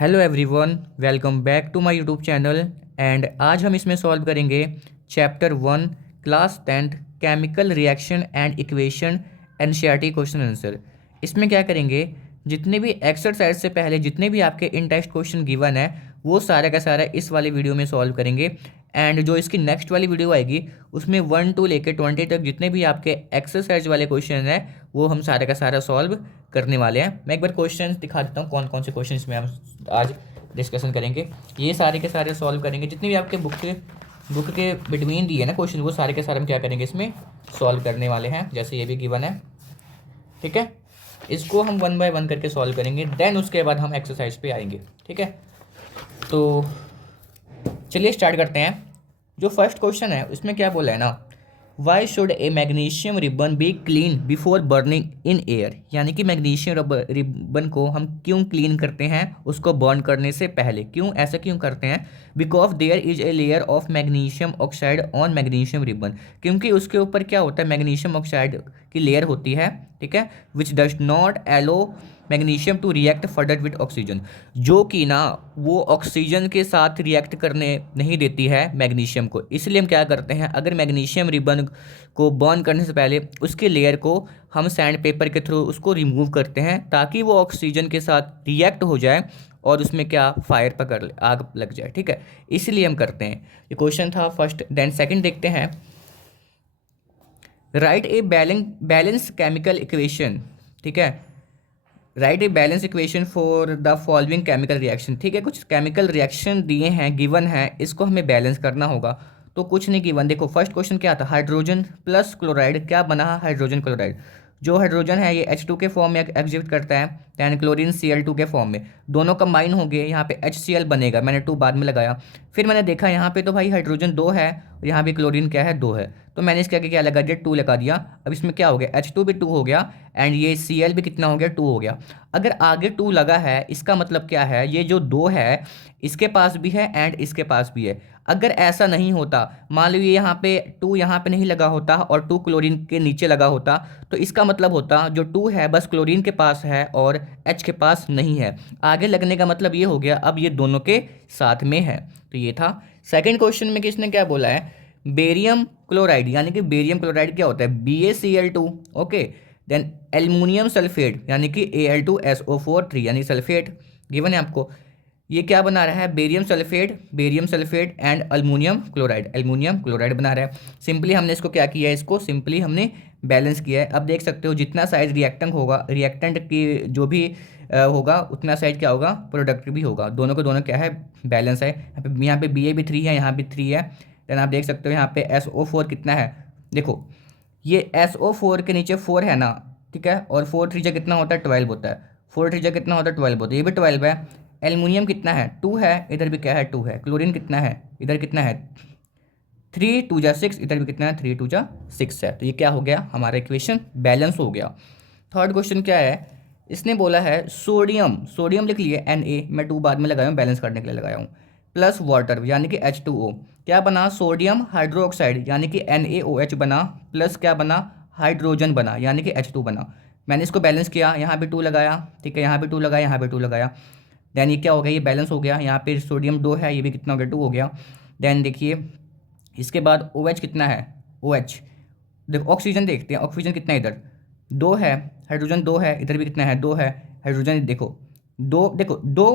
Hello everyone, welcome back to my YouTube channel. And आज हम इसमें सॉल्व करेंगे chapter 1 class 10th chemical reaction and equation NCERT question answer. इसमें क्या करेंगे, जितने भी एक्सरसाइज से पहले जितने भी आपके इन टेक्स्ट क्वेश्चन गिवन है वो सारा का सारा इस वाली वीडियो में सॉल्व करेंगे। एंड जो इसकी नेक्स्ट वाली वीडियो आएगी उसमें 1 to लेकर 20 तक जितने भी आपके एक्सरसाइज वाले क्वेश्चन हैं वो हम सारा का सारा सॉल्व करने वाले हैं। मैं एक बार क्वेश्चन दिखा देता हूँ कौन कौन से क्वेश्चन इसमें हम आज डिस्कशन करेंगे। ये सारे के सारे सॉल्व करेंगे, जितने भी आपके बुक के बिटवीन दिए ना क्वेश्चन वो सारे के सारे हम क्या करेंगे इसमें सॉल्व करने वाले हैं। जैसे ये भी गिवन है, ठीक है, इसको हम 1 by 1 करके सॉल्व करेंगे। देन उसके बाद हम एक्सरसाइज पे आएंगे, ठीक है। तो चलिए स्टार्ट करते हैं। जो फर्स्ट क्वेश्चन है उसमें क्या बोला है ना, why should A magnesium ribbon be clean before burning in air, यानी कि मैग्नीशियम रिबन को हम क्यों क्लीन करते हैं उसको बर्न करने से पहले। क्यों ऐसा क्यों करते हैं? Because there is a layer of magnesium oxide on magnesium ribbon, क्योंकि उसके ऊपर क्या होता है, मैग्नीशियम ऑक्साइड की लेयर होती है, ठीक है, which does not allow magnesium to react further with oxygen, जो कि ना वो ऑक्सीजन के साथ रिएक्ट करने नहीं देती है मैग्नीशियम को। इसलिए हम क्या करते हैं, अगर मैग्नीशियम रिबन को बर्न करने से पहले उसके लेयर को हम सैंड पेपर के थ्रू उसको रिमूव करते हैं ताकि वो ऑक्सीजन के साथ रिएक्ट हो जाए और उसमें क्या फायर पकड़ ले, आग लग जाए, ठीक है, इसलिए हम करते हैं। ये क्वेश्चन था फर्स्ट। देन सेकंड देखते हैं, right a balance chemical equation, ठीक है, right a balance equation for the following chemical reaction, ठीक है, कुछ केमिकल रिएक्शन दिए हैं, गिवन है, इसको हमें बैलेंस करना होगा। तो कुछ नहीं गिवन, देखो फर्स्ट क्वेश्चन क्या था, हाइड्रोजन प्लस क्लोराइड क्या बना, हाइड्रोजन क्लोराइड। जो हाइड्रोजन है ये H2 के फॉर्म में एग्जिट करता है, दैन क्लोरीन Cl2 के फॉर्म में, दोनों कंबाइन हो गए, यहाँ पे HCl बनेगा, मैंने 2 बाद में लगाया। फिर मैंने देखा यहाँ पे तो भाई हाइड्रोजन 2 है और यहाँ पे क्लोरीन क्या है, 2 है, तो मैंने इसके आगे क्या लगा दिया, 2 लगा दिया। अब इसमें क्या हो गया, H2 भी 2 हो गया एंड ये Cl भी कितना हो गया, 2 हो गया। अगर आगे 2 लगा है इसका मतलब क्या है, ये जो 2 है इसके पास भी है एंड इसके पास भी है। अगर ऐसा नहीं होता, मान लो ये यहाँ पे 2 यहाँ पे नहीं लगा होता और 2 क्लोरीन के नीचे लगा होता, तो इसका मतलब होता जो 2 है बस क्लोरीन के पास है और H के पास नहीं है। आगे लगने का मतलब ये हो गया अब ये दोनों के साथ में है। तो ये था सेकंड क्वेश्चन में, किसने क्या बोला है, बेरियम क्लोराइड, यानी कि बेरियम क्लोराइड क्या होता है, BaCl2, okay. Then aluminium sulphate यानी कि Al2SO4 यानी सल्फेट गिवन है आपको। ये क्या बना रहा है, barium sulphate and aluminium chloride बना रहा है। सिंपली हमने इसको क्या किया है, इसको सिंपली हमने बैलेंस किया है। अब देख सकते हो जितना साइज रिएक्टेंट की जो भी होगा उतना साइज क्या होगा, प्रोडक्ट भी होगा। दोनों को दोनों क्या है, बैलेंस है। यहाँ पे Ba भी 3 है, यहाँ भी 3 है। देन आप देख सकते हो यहाँ पे SO4 कितना है, देखो ये SO4 के नीचे 4 है ना, ठीक है, और 4 3 कितना होता है, 12 होता है, 4 3 कितना होता है, 12 होता है, ये भी 12 है। एल्युमिनियम कितना है, 2 है, इधर भी क्या है, 2 है। क्लोरीन कितना है, इधर कितना है, 3 2 जा 6, इधर भी कितना है, 3 2 जा 6 है। तो ये क्या हो गया, हमारा इक्वेशन बैलेंस हो गया। थर्ड क्वेश्चन क्या है, इसने बोला है सोडियम लिख लिए Na, मैं 2 बाद में लगाया हूँ, बैलेंस करने के लिए लगाया हूँ, प्लस वाटर यानी कि H2O, क्या बना, सोडियम हाइड्रोक्साइड यानी कि NaOH बना, प्लस क्या बना, हाइड्रोजन बना यानी कि H2 बना। मैंने इसको बैलेंस किया, यहाँ पे 2 लगाया, ठीक है, यहाँ पे 2 लगाया, यहाँ पे 2 लगाया। देन ये क्या हो गया, ये बैलेंस हो गया। यहाँ पे सोडियम 2 है, ये भी कितना हो गया, 2 हो गया। देन देखिए इसके बाद OH कितना है, OH, देखो ऑक्सीजन देखते हैं, ऑक्सीजन कितना है, इधर 2 है, हाइड्रोजन 2 है, इधर भी कितना है, 2 है, हाइड्रोजन देखो 2, देखो 2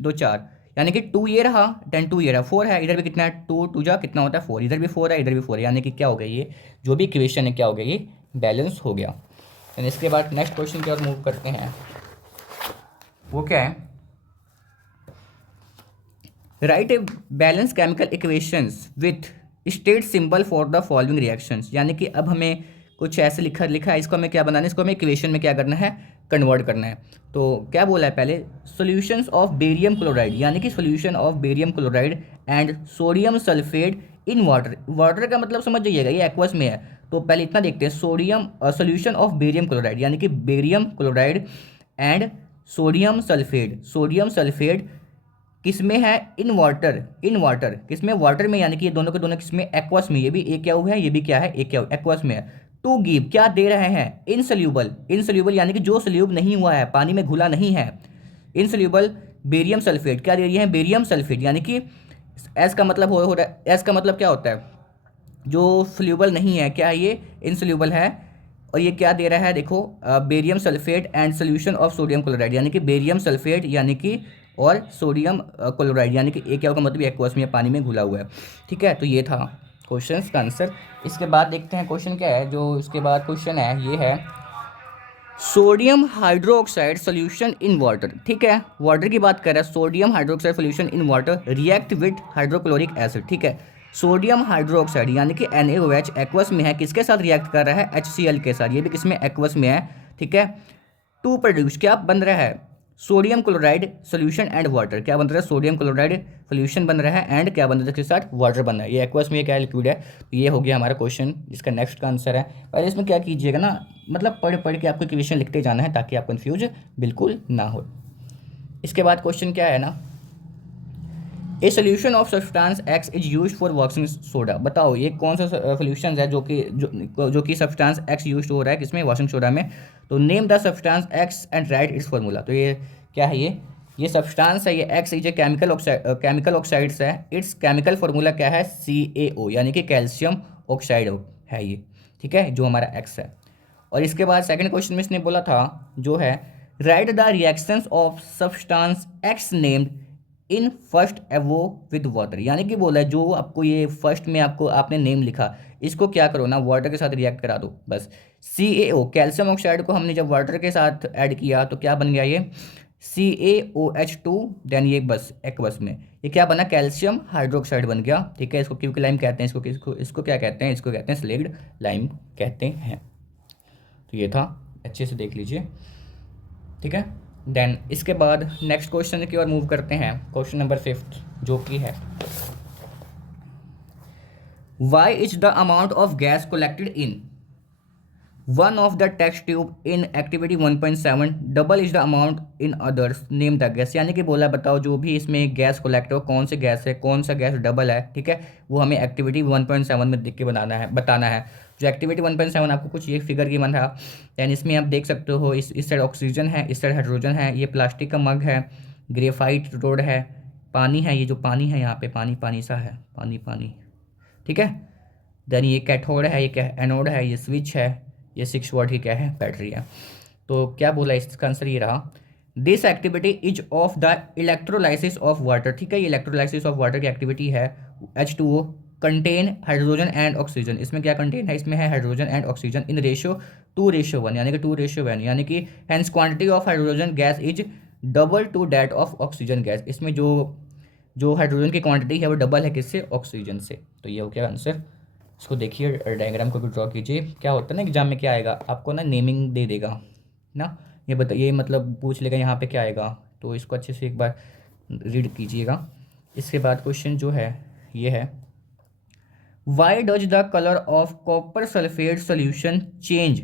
2 4, यानी कि 2 ये रहा, 2 ये रहा, 4 है, इधर भी कितना है, 2 2 जा कितना होता है, 4, इधर भी 4 है, इधर भी 4 है, यानी कि क्या हो गया, ये जो भी इक्वेशन है क्या हो गया, ये बैलेंस हो गया। एंड इसके बाद नेक्स्ट क्वेश्चन की ओर मूव करते हैं, वो क्या है, right a balance chemical equations with state symbol for the following reactions, यानी कि अब हमें कुछ ऐसे लिखा है, इसको हमें क्या बनाना है, इसको हमें इक्वेशन में क्या करना है, कन्वर्ट करना है। तो क्या बोला है पहले, सॉल्यूशंस ऑफ बेरियम क्लोराइड, यानी कि solution of barium chloride and sodium sulphate in water. Water का मतलब समझ जाइएगा ये एक्वस में है, तो पहले इतना देखते हैं, सॉल्यूशन ऑफ बेरियम क्लोराइड यानी कि barium chloride and sodium sulphate किसमें है, इन वाटर किसमें, वाटर में, यानी कि ये दोनों के दोनों किसमें, एक्वस में। ये भी एक क्या हुआ है, ये भी क्या है, एक क्या एक्वस में है। टू गिव क्या दे रहे हैं, इनसल्यूबल यानी कि जो सल्यूब नहीं हुआ है, पानी में घुला नहीं है, इनसल्यूबल बेरियम सल्फेट, क्या दे रही है, बेरियम सल्फेट, यानी कि एस का मतलब हो रहा है, एस का मतलब क्या होता है, जो फ्लूबल नहीं है, क्या है ये, इनसोल्यूबल है। और ये क्या दे रहा है, देखो barium sulphate and solution of sodium chloride, यानी कि बेरियम सल्फेट यानी कि और सोडियम क्लोराइड, यानी कि एक क्या होगा मतलब एक्वस में पानी में घुला हुआ है। ठीक है, तो ये था क्वेश्चन का आंसर। इसके बाद देखते हैं क्वेश्चन क्या है, जो इसके बाद क्वेश्चन है ये है sodium hydroxide solution in water. ठीक है, वाटर की बात कर रहा है, sodium hydroxide solution in water react with hydrochloric acid. ठीक है, सोडियम हाइड्रोक्साइड यानी कि NaOH एक्वस में है, किसके साथ रिएक्ट कर रहा है, HCl के साथ, ये भी किसमें, एक्वस में है। ठीक है, टू प्रोड्यूस क्या बन रहा है, sodium chloride solution and water, क्या बन रहा है, सोडियम क्लोराइड सोल्यूशन बन रहा है एंड क्या बन रहा है इसके साथ, वाटर बन रहा है। ये एक्वस में क्या लिक्विड है, तो ये हो गया हमारा क्वेश्चन, इसका नेक्स्ट का आंसर है। पहले इसमें क्या कीजिएगा ना, मतलब पढ़ पढ़ के आपको क्वेश्चन लिखते जाना है ताकि आप कंफ्यूज बिल्कुल ना हो। इसके बाद क्वेश्चन क्या है ना, a solution of substance x is use for washing soda. बताओ ये कौन सा सोल्यूशन है जो कि सब्सटेंस एक्स यूज हो रहा है किसमें, वॉशिंग सोडा में। तो name the substance x and right it's formula. तो ये क्या है, ये सब्सटेंस है, ये x is a chemical oxides है, इट्स केमिकल फार्मूला क्या है, CaO यानी कि कैल्शियम ऑक्साइड है ये। ठीक है, जो हमारा एक्स है। और इसके बाद सेकंड क्वेश्चन में इसने बोला था जो है right the reactions of substance x named in first एवो विद वाटर, यानी कि बोला है जो आपको ये फर्स्ट में आपको आपने नेम लिखा, इसको क्या करो ना, वाटर के साथ रिएक्ट करा दो बस। CaO कैल्शियम ऑक्साइड को हमने जब वाटर के साथ ऐड किया तो क्या बन गया ये, CaOH2, देन ये बस एक्वस में ये क्या बना, कैल्शियम हाइड्रोक्साइड बन गया। ठीक है, इसको क्विकलाइम कहते हैं, इसको क्या कहते हैं, इसको कहते हैं स्लेग्ड लाइम कहते हैं। तो ये था, अच्छे से देख लीजिए। ठीक है, देन इसके बाद नेक्स्ट क्वेश्चन की ओर मूव करते हैं, क्वेश्चन नंबर 5 जो कि है why is the amount of gas collected in one of the test tube in activity 1.7 double is the amount in others name the gas, यानी कि बोला बताओ जो भी इसमें गैस कलेक्ट हो कौन से गैस है, कौन सा गैस डबल है। ठीक है, वो हमें एक्टिविटी 1.7 में देख के बताना है। जो एक्टिविटी 1.7 आपको कुछ ये फिगर की मन था, दैन इसमें आप देख सकते हो इस साइड ऑक्सीजन है, इस साइड हाइड्रोजन है, ये प्लास्टिक का मग है, ग्रेफाइट रोड है, पानी है, ये जो पानी है यहाँ पे पानी पानी सा है, पानी पानी। ठीक है, देन ये कैथोड है, ये क्या है, एनोड है, ये स्विच है, ये 6 वोल्ट की क्या है, बैटरी है। तो क्या बोला इसका आंसर ये रहा, this activity is of the electrolysis of water. ठीक है, ये इलेक्ट्रोलाइसिस ऑफ वाटर की एक्टिविटी है। H2O contain hydrogen and oxygen, इसमें क्या कंटेन है, इसमें है hydrogen and oxygen in ratio 2:1, यानी कि 2:1, यानी कि hence quantity of hydrogen gas is double to that of oxygen gas, इसमें जो हाइड्रोजन की क्वांटिटी है वो डबल है किससे, ऑक्सीजन से। तो ये हो गया आंसर। इसको देखिए, डायग्राम को भी ड्रॉ कीजिए। क्या होता है ना एग्जाम में, क्या आएगा आपको ना, नेमिंग दे देगा ना, ये मतलब पूछ लेगा यहाँ पे क्या आएगा, तो इसको अच्छे से एक बार रीड कीजिएगा। इसके बाद क्वेश्चन जो है ये है why does the colour of copper sulphate solution change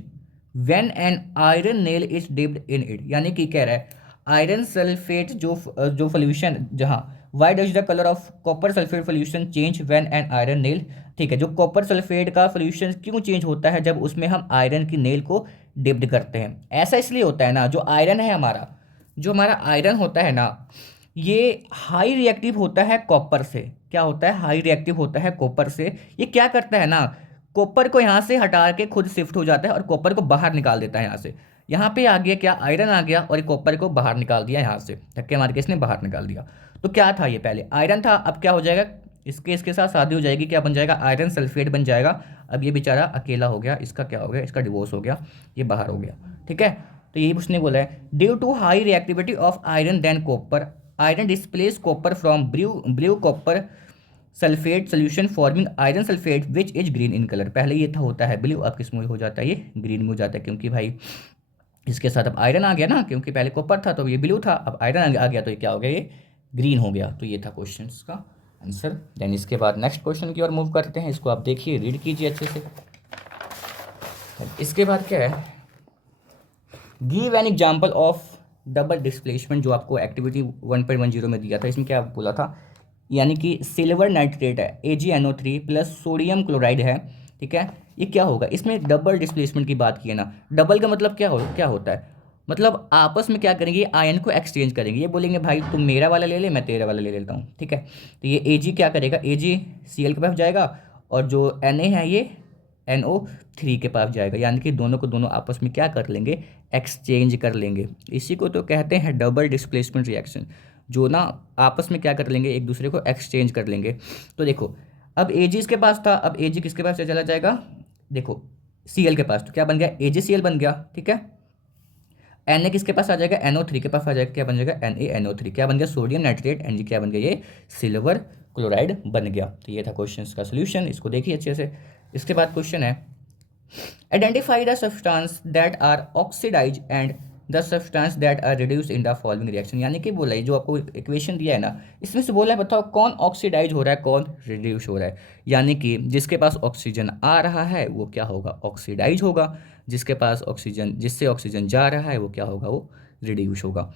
when an iron nail is dipped in it, यानी कि कह रहा है आयरन सल्फेट जो सोल्यूशन जहाँ why does the colour of copper sulphate solution change when an iron nail. ठीक है, जो कॉपर सल्फेट का सोल्यूशन क्यों चेंज होता है, जब उसमें हम आयरन की नेल को डिप्ड करते हैं। ऐसा इसलिए होता है ना, जो आयरन है हमारा, जो हमारा आयरन होता है ना, ये हाई रिएक्टिव होता है कॉपर से। क्या होता है, हाई रिएक्टिव होता है कॉपर से। ये क्या करता है ना, कॉपर को यहाँ से हटा के खुद शिफ्ट हो जाता है और कॉपर को बाहर निकाल देता है यहाँ से। यहाँ पे आ गया क्या, आयरन आ गया और कॉपर को बाहर निकाल दिया, यहाँ से धक्के मार के इसने बाहर निकाल दिया। तो क्या था, ये पहले आयरन था, अब क्या हो जाएगा, इसके साथ शादी हो जाएगी, क्या बन जाएगा, आयरन सल्फेट बन जाएगा। अब ये बेचारा अकेला हो गया, इसका क्या हो गया, इसका डिवोर्स हो गया, ये बाहर हो गया। ठीक है, तो यही उसने बोला है due to high reactivity of iron than copper iron displace copper from blue copper sulphate solution forming iron sulphate which is green in colour. पहले ये था होता है ब्लू, अब किस में हो जाता है, ये ग्रीन में हो जाता है, क्योंकि भाई इसके साथ अब आयरन आ गया ना, क्योंकि पहले कॉपर था तो ये ब्लू था, अब आयरन आ गया तो ये क्या हो गया, ये ग्रीन हो गया। तो ये था क्वेश्चन का आंसर। देन इसके बाद नेक्स्ट क्वेश्चन की ओर मूव करते हैं, इसको आप देखिए, रीड कीजिए अच्छे से। इसके बाद क्या है, give an example of double displacement, जो आपको एक्टिविटी 1.10 में दिया था। इसमें क्या बोला था, यानी कि सिल्वर नाइट्रेट है AgNO3 प्लस सोडियम क्लोराइड है। ठीक है, ये क्या होगा, इसमें डबल डिस्प्लेसमेंट की बात की है ना। डबल का मतलब क्या होता है, मतलब आपस में क्या करेंगे, आयन को एक्सचेंज करेंगे। ये बोलेंगे भाई तुम मेरा वाला ले ले, मैं तेरा वाला ले लेता हूँ, ठीक है। तो ये Ag क्या करेगा, Ag Cl के पास जाएगा, और जो Na है ये NO3 के पास जाएगा, यानी कि दोनों को दोनों आपस में क्या कर लेंगे, एक्सचेंज कर लेंगे। इसी को तो कहते हैं डबल डिस्प्लेसमेंट रिएक्शन, जो ना आपस में क्या कर लेंगे, एक दूसरे को एक्सचेंज कर लेंगे। तो देखो अब Ag इसके पास था, अब Ag किसके पास चला जाएगा, देखो Cl के पास, तो क्या बन गया, AgCl बन गया, ठीक है। Na किसके पास आ जाएगा, NO3 के पास आ जाएगा, क्या बन जाएगा, NaNO3, क्या बन गया, सोडियम नाइट्रेट, Ng क्या बन गया, ये सिल्वर क्लोराइड बन गया। तो ये था क्वेश्चन का सोल्यूशन, इसको देखिए अच्छे से। इसके बाद क्वेश्चन है, identify the substance that are oxidise and the substance that are reduce in the following reaction. यानी कि बोला है, जो आपको इक्वेशन दिया है ना, इसमें से बोला है बताओ कौन ऑक्सीडाइज हो रहा है, कौन रिड्यूस हो रहा है। यानी कि जिसके पास ऑक्सीजन आ रहा है वो क्या होगा, ऑक्सीडाइज होगा, जिसके पास ऑक्सीजन, जिससे ऑक्सीजन जा रहा है वो क्या होगा, वो रिड्यूस होगा।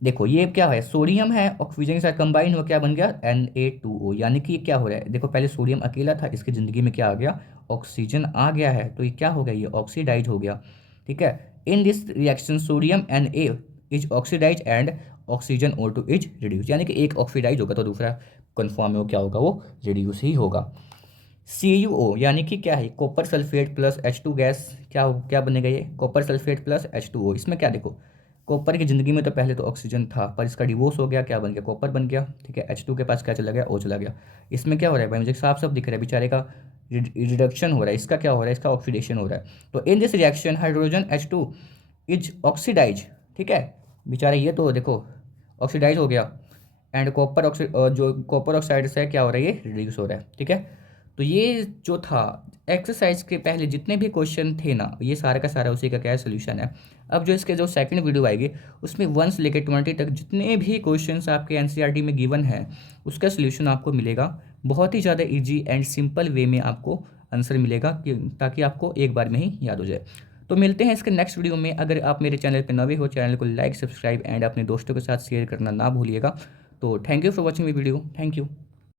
देखो ये क्या है, सोडियम है, ऑक्सीजन के साथ कंबाइन हो क्या बन गया, Na2O। यानी कि ये क्या हो रहा है, देखो पहले सोडियम अकेला था, इसकी ज़िंदगी में क्या आ गया, ऑक्सीजन आ गया है, तो ये क्या हो गया, ये ऑक्सीडाइज हो गया, ठीक है। In this reaction sodium Na is oxidise and oxygen O2 is reduce. यानी कि एक ऑक्सीडाइज होगा तो दूसरा कन्फर्म है वो क्या होगा, वो रिड्यूस ही होगा। CuO यानी कि क्या है, copper sulphate plus H2 gas, क्या बनेगा, ये कॉपर सल्फेट प्लस H2O। इसमें क्या देखो, कॉपर की ज़िंदगी में तो पहले तो ऑक्सीजन था, पर इसका डिवोर्स हो गया, क्या बन गया, कॉपर बन गया, ठीक है। H2 के पास क्या चला गया, O चला गया। इसमें क्या हो रहा है भाई, मुझे साफ साफ दिख रहा है, बेचारे का रिडक्शन हो रहा है, इसका क्या हो रहा है, इसका ऑक्सीडेशन हो रहा है। तो in this reaction hydrogen H2 is oxidise, ठीक है, बेचारे ये तो देखो ऑक्सीडाइज हो गया, एंड कॉपर ऑक्साइड, जो कॉपर ऑक्साइड से क्या हो रहा है, ये रिड्यूस हो रहा है, ठीक है। तो ये जो था एक्सरसाइज के पहले जितने भी क्वेश्चन थे ना, ये सारा का सारा उसी का क्या सोल्यूशन है। अब जो इसके जो सेकंड वीडियो आएगी उसमें 1 से लेकर 20 तक जितने भी क्वेश्चंस आपके एनसीईआरटी में गिवन है उसका सोल्यूशन आपको मिलेगा। बहुत ही ज़्यादा इजी एंड सिंपल वे में आपको आंसर मिलेगा, कि ताकि आपको एक बार में ही याद हो जाए। तो मिलते हैं इसके नेक्स्ट वीडियो में। अगर आप मेरे चैनल पर नए हो, चैनल को लाइक, सब्सक्राइब एंड अपने दोस्तों के साथ शेयर करना ना भूलिएगा। तो thank you for watching my video, thank you.